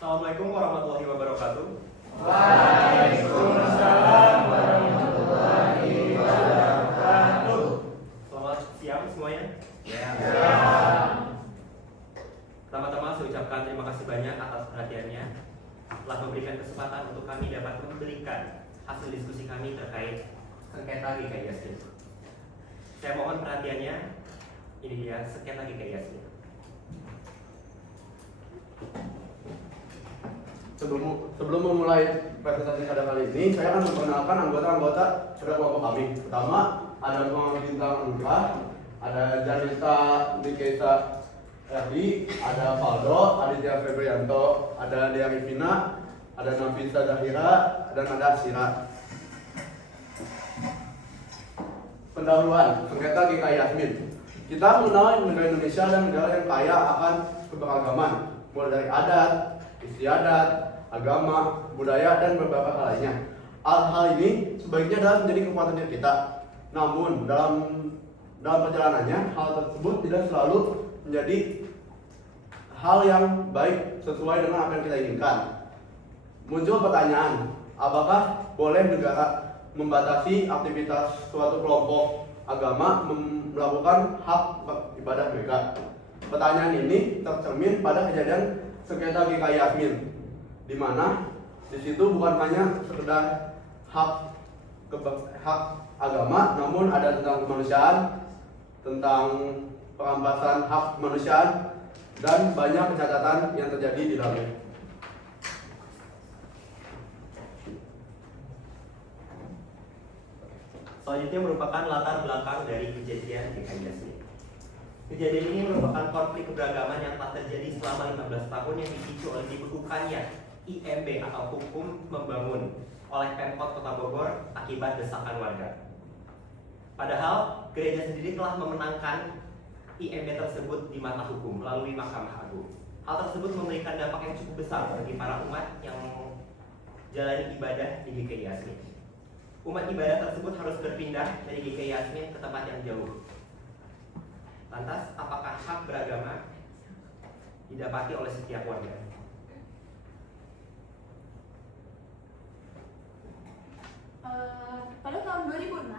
Assalamualaikum warahmatullahi wabarakatuh. Waalaikumsalam warahmatullahi wabarakatuh. Selamat siang semuanya. Ya. Pertama-tama saya ucapkan terima kasih banyak atas perhatiannya telah memberikan kesempatan untuk kami dapat memberikan hasil diskusi kami terkait sengketa GKI Yasmin. Saya mohon perhatiannya. Ini dia sengketa GKI Yasmin. Sebelum memulai presentasi pada kali ini, saya akan memperkenalkan anggota-anggota pada kelompok kami. Pertama, ada Muhammad Bintang Angka, ada Janita Nikita Erdi, ada Faldo, Aditya Febrianto, ada Dea Rivina, ada Nafisa Zahira, dan ada Sira. Pendahuluan sengketa GKI Yasmin. Kita mengenal negara Indonesia dan negara yang kaya akan keberagaman, mulai dari adat, istiadat, agama, budaya, dan beberapa hal lainnya. Hal ini sebaiknya dalam menjadi kekuatan kita. Namun dalam perjalanannya, hal tersebut tidak selalu menjadi hal yang baik sesuai dengan apa yang kita inginkan. Muncul pertanyaan, apakah boleh negara membatasi aktivitas suatu kelompok agama melakukan hak ibadah mereka? Pertanyaan ini tercermin pada kejadian sengketa GKI Yasmin, di mana di situ bukan hanya sekedar hak agama, namun ada tentang kemanusiaan, tentang perampasan hak kemanusiaan, dan banyak kecacatan yang terjadi di dalamnya. Selanjutnya merupakan latar belakang dari kejadian GKI Yasmin. Kejadian ini merupakan konflik keberagaman yang telah terjadi selama 15 tahun yang dipicu oleh dibekukannya IMB atau Hukum Membangun oleh Pemkot Kota Bogor akibat desakan warga. Padahal gereja sendiri telah memenangkan IMB tersebut di mata hukum melalui Mahkamah Agung. Hal tersebut memberikan dampak yang cukup besar bagi para umat yang jalani ibadah di GKI Yasmin. Umat ibadah tersebut harus berpindah dari GKI Yasmin ke tempat yang jauh. Lantas, apakah hak beragama didapati oleh setiap warga? Pada tahun 2006,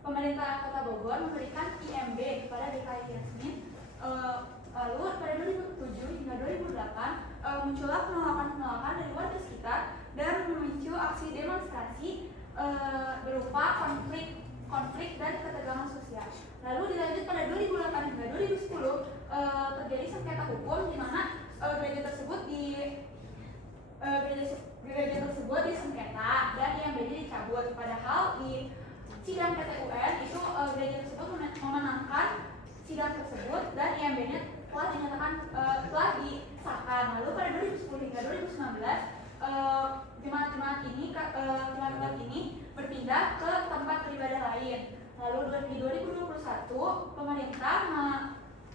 pemerintah Kota Bogor memberikan IMB kepada GKI Yasmin. Lalu pada 2007 hingga 2008 muncullah penolakan dari warga sekitar dan memicu aksi demonstrasi berupa konflik dan ketegangan sosial. Lalu dilanjut pada 2008 hingga 2010 terjadi sengketa hukum di mana gereja tersebut disengketa dan IMB-nya dicabut. Padahal di sidang PT UN itu gereja tersebut memenangkan sidang tersebut dan IMB-nya telah disahkan. Lalu pada 2010 hingga 2019 jemaat-jemaat ini berpindah ke tempat beribadah lain. Lalu di 2021 pemerintah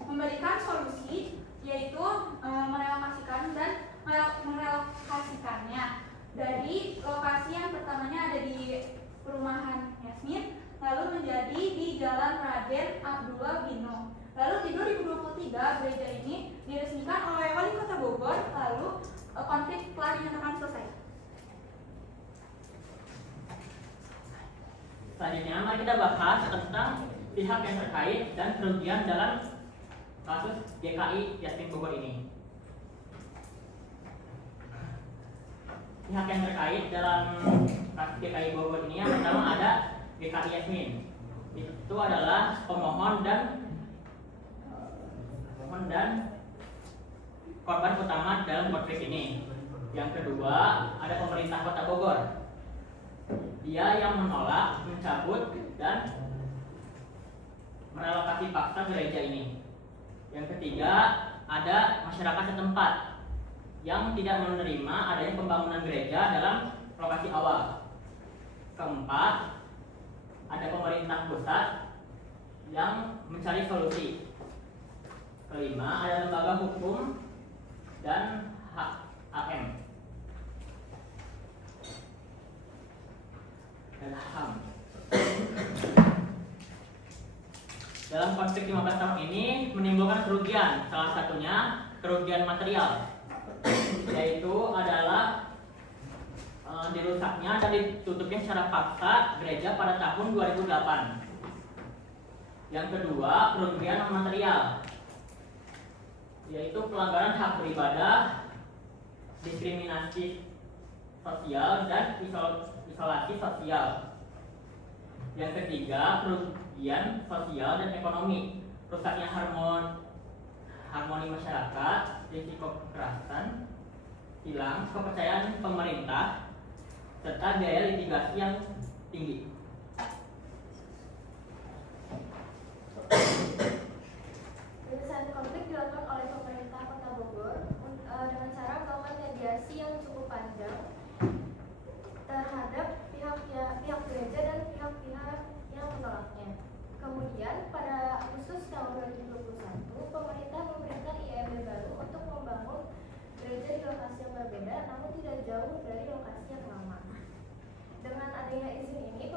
memberikan solusi, yaitu merelokasikannya dari lokasi yang pertamanya ada di perumahan Yasmin, lalu menjadi di Jalan Raden Abdullah Bino. Lalu di 2023 gereja ini diresmikan oleh Wali Kota Bogor. Lalu konflik telah dinyatakan selesai. Selanjutnya, mari kita bahas tentang pihak yang terkait dan kerugian dalam kasus GKI Yasmin Bogor ini. Pihak yang terkait dalam kasus GKI Bogor ini yang pertama ada GKI Yasmin. Itu adalah pemohon dan korban utama dalam konflik ini. Yang kedua ada pemerintah Kota Bogor. Dia yang menolak, mencabut, dan merelokasi paksa gereja ini. Yang ketiga, ada masyarakat setempat yang tidak menerima adanya pembangunan gereja dalam lokasi awal. Keempat, ada pemerintah pusat yang mencari solusi. Kelima, ada lembaga hukum dan HAM. Dalam konflik 15 tahun ini menimbulkan kerugian, salah satunya kerugian material. yaitu adalah dirusaknya dan ditutupnya secara paksa gereja pada tahun 2008. Yang kedua, kerugian material, yaitu pelanggaran hak beribadah, diskriminasi sosial, dan isolasi sosial. Yang ketiga, kerugian sosial dan ekonomi, rusaknya harmoni masyarakat, risiko kekerasan, hilang kepercayaan pemerintah, serta biaya litigasi yang tinggi. Penyelesaian konflik dilakukan oleh pemerintah Kota Bogor dengan cara melakukan mediasi yang cukup panjang terhadap pihak gereja dan pihak-pihak yang menolaknya. Kemudian pada Agustus tahun 2021, pemerintah memberikan IMB baru untuk membangun gereja di lokasi yang berbeda, namun tidak jauh dari lokasi yang lama. Dengan adanya izin ini,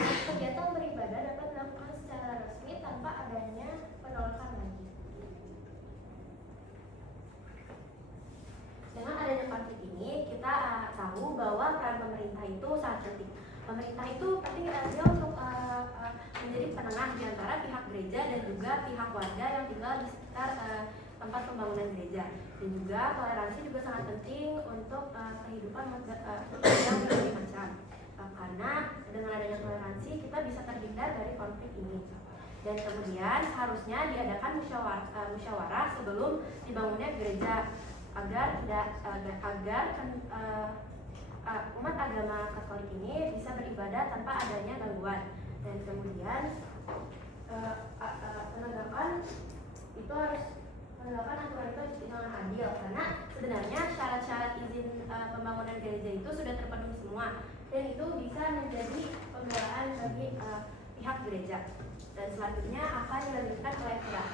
kegiatan beribadah dapat dilakukan secara resmi tanpa adanya penolakan lagi. Dengan adanya konflik ini, kita tahu bahwa peran pemerintah itu sangat penting. Pemerintah itu penting dia untuk menjadi penengah di antara pihak gereja dan juga pihak warga yang tinggal di sekitar tempat pembangunan gereja. Dan juga toleransi juga sangat penting untuk kehidupan yang berbagai macam. Karena dengan adanya toleransi kita bisa terhindar dari konflik ini. Dan kemudian harusnya diadakan musyawarah sebelum dibangunnya gereja agar umat agama Katolik ini bisa beribadah tanpa adanya gangguan. Dan kemudian penegakan aturan itu harus dengan adil, karena sebenarnya syarat-syarat izin pembangunan gereja itu sudah terpenuhi semua, dan itu bisa menjadi pembelaan bagi pihak gereja. Dan selanjutnya akan dilanjutkan oleh pihak.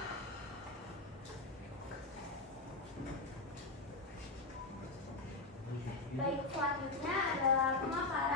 Baik, selanjutnya adalah pemaparan